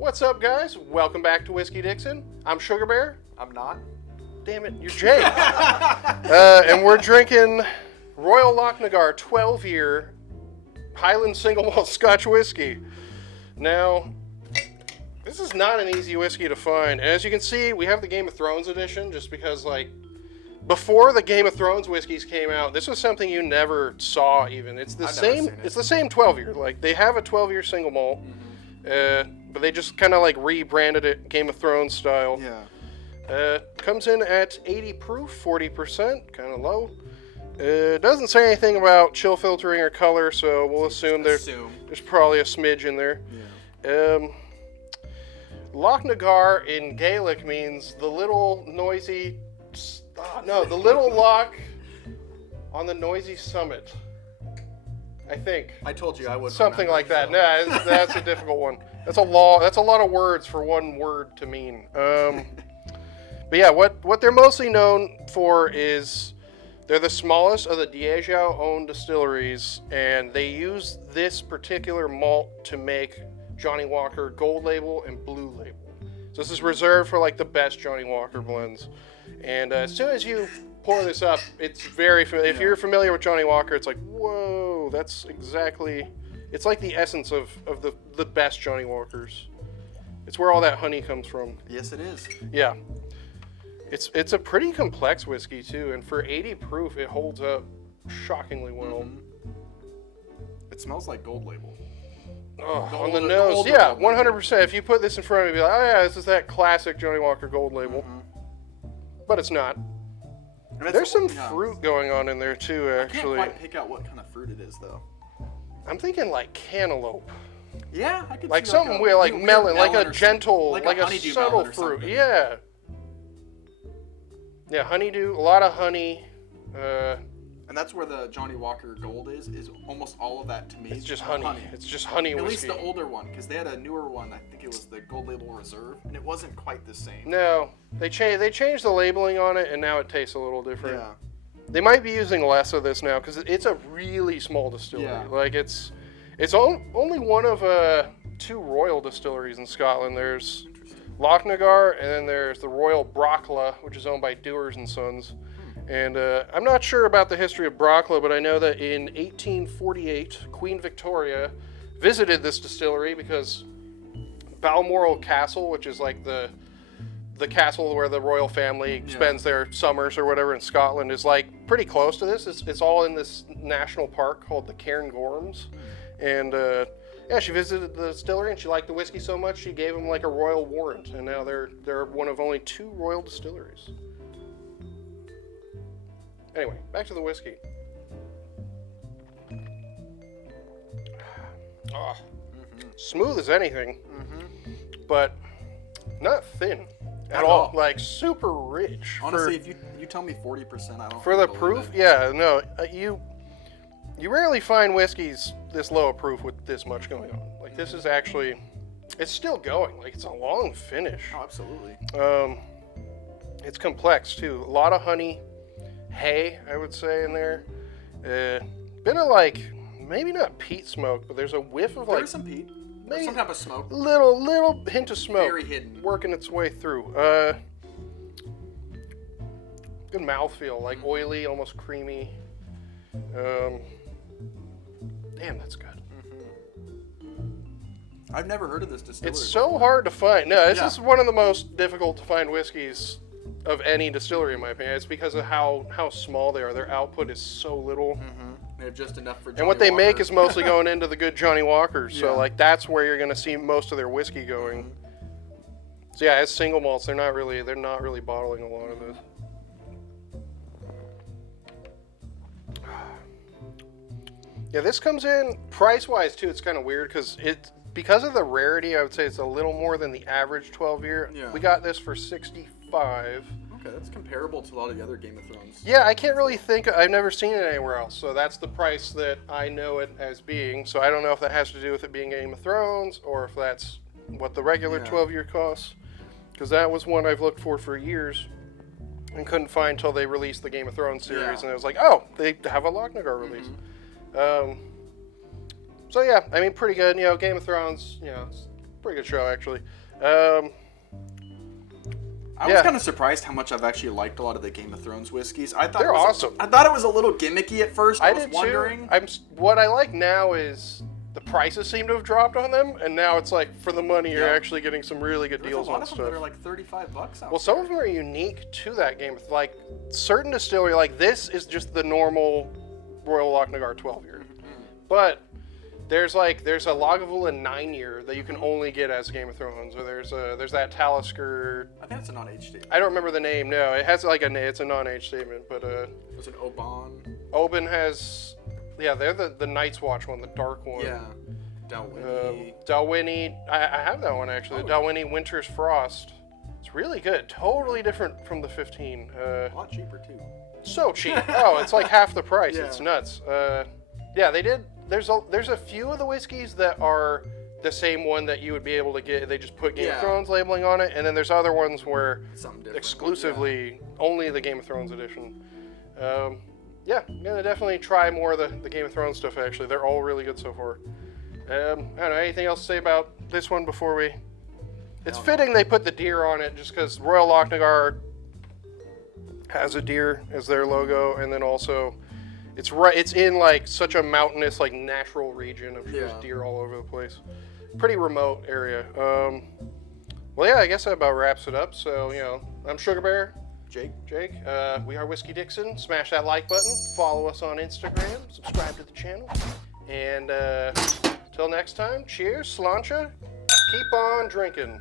What's up, guys? Welcome back to Whiskey Dixon. I'm Sugarbear. I'm not. Damn it, you're Jake. And we're drinking Royal Lochnagar 12-year Highland Single Malt Scotch whiskey. Now, this is not an easy whiskey to find. And as you can see, we have the Game of Thrones edition just because, like, before the Game of Thrones whiskeys came out, this was something you never saw even. It's the same. It's the same 12-year. Like, they have a 12-year single malt, but they just kind of like rebranded it Game of Thrones style. Yeah. Comes in at 80 proof, 40%, kind of low. Doesn't say anything about chill filtering or color, so we'll assume there's probably a smidge in there. Yeah. Lochnagar in Gaelic means the little noisy... the little loch on the noisy summit. I think. I told you I would. Something like that. No, that's a difficult one. That's a lot of words for one word to mean. But yeah, what they're mostly known for is they're the smallest of the Diageo-owned distilleries, and they use this particular malt to make Johnny Walker Gold Label and Blue Label. So this is reserved for like the best Johnny Walker blends. And as soon as you pour this up, it's very familiar. If you're familiar with Johnny Walker, it's like, whoa, that's exactly... It's like the essence of the best Johnny Walkers. It's where all that honey comes from. Yes, it is. Yeah. It's a pretty complex whiskey, too. And for 80 proof, it holds up shockingly well. Mm-hmm. It smells like Gold Label. Oh, on the nose. Yeah, 100%. If you put this in front of me, you'd be like, oh yeah, this is that classic Johnny Walker Gold Label. Mm-hmm. But it's not. There's some fruit going on in there too, actually. I can't quite pick out what kind of fruit it is, though. I'm thinking like cantaloupe. Yeah, I could like see something weird, like melon, like a gentle, like a subtle fruit. Yeah. Yeah, honeydew, a lot of honey. And that's where the Johnny Walker Gold is almost all of that to me. It's just honey. It's just honey whiskey. At least the older one, because they had a newer one. I think it was the Gold Label Reserve, and it wasn't quite the same. No, they changed the labeling on it, and now it tastes a little different. Yeah. They might be using less of this now, because it's a really small distillery. Yeah. Like, it's only one of two royal distilleries in Scotland. There's Lochnagar, and then there's the Royal Brockla, which is owned by Dewars and Sons. And I'm not sure about the history of Brockla, but I know that in 1848, Queen Victoria visited this distillery because Balmoral Castle, which is like the castle where the royal family spends their summers or whatever in Scotland, is like pretty close to this. It's all in this national park called the Cairngorms. And she visited the distillery and she liked the whiskey so much she gave them like a royal warrant. And now they're one of only two royal distilleries. Anyway, back to the whiskey. Oh, smooth as anything, but not thin at all. Like super rich. Honestly, if you tell me 40%, I don't. For the proof, yeah, no, you rarely find whiskeys this low of proof with this much going on. Like this is actually, it's still going. Like it's a long finish. Oh, absolutely. It's complex too. A lot of honey. Hay, I would say, in there. Bit of like, maybe not peat smoke, but there's a whiff of like... There's some peat. There's some type of smoke. Little hint of smoke. Very hidden. Working its way through. Good mouthfeel, like oily, almost creamy. Damn, that's good. I've never heard of this distillery. It's so hard to find. No, this is one of the most difficult to find whiskeys of any distillery, in my opinion. It's because of how small they are. Their output is so little. They have just enough for Johnny And what they Walker. make is mostly going into the good Johnny Walkers. So, like, that's where you're going to see most of their whiskey going. So, yeah, as single malts, they're not really bottling a lot of this. Yeah, this comes in, price-wise, too, it's kind of weird, because of the rarity, I would say it's a little more than the average 12-year. Yeah. We got this for $65. Okay, that's comparable to a lot of the other Game of Thrones. Yeah, I can't really think, I've never seen it anywhere else, so that's the price that I know it as being. So I don't know if that has to do with it being Game of Thrones, or if that's what the regular 12-year costs. Because that was one I've looked for years, and couldn't find until they released the Game of Thrones series, and I was like, oh, they have a Lochnagar release. Mm-hmm. So yeah, I mean, pretty good. You know, Game of Thrones, you know, pretty good show actually. I was kind of surprised how much I've actually liked a lot of the Game of Thrones whiskeys. I thought they're awesome. I thought it was a little gimmicky at first. I was did wondering. too. What I like now is the prices seem to have dropped on them, and now it's like for the money you're actually getting some really good deals on stuff. There's a lot of them that are like $35 out. Well, some of them are unique to that game. Like certain distillery, like this is just the normal Royal Lochnagar 12 year, but there's a Lagavulin 9 year that you can only get as Game of Thrones, or there's that Talisker. I think it's a non-age statement. I don't remember the name. No, it has like it's a non-age statement, but was it Oban? Oban has, yeah, they're the Night's Watch one, the dark one. Yeah. Dalwhinnie. Dalwhinnie, I have that one actually. The Dalwhinnie Winter's Frost. It's really good. Totally different from the 15. A lot cheaper too. So cheap. Oh, it's like half the price. Yeah. It's nuts. Yeah, they did. There's a few of the whiskeys that are the same one that you would be able to get. They just put Game of Thrones labeling on it, and then there's other ones where exclusively only the Game of Thrones edition. Yeah, I'm gonna definitely try more of the Game of Thrones stuff. Actually, they're all really good so far. I don't know, anything else to say about this one before we... It's fitting they put the deer on it just because Royal Lochnagar has a deer as their logo, and then also it's in like such a mountainous, like natural region of just deer all over the place. Pretty remote area. Well, yeah, I guess that about wraps it up. So, I'm Sugarbear. Jake. We are Whiskey Dixon. Smash that like button. Follow us on Instagram. Subscribe to the channel. And till next time, cheers, sláinte. Keep on drinking.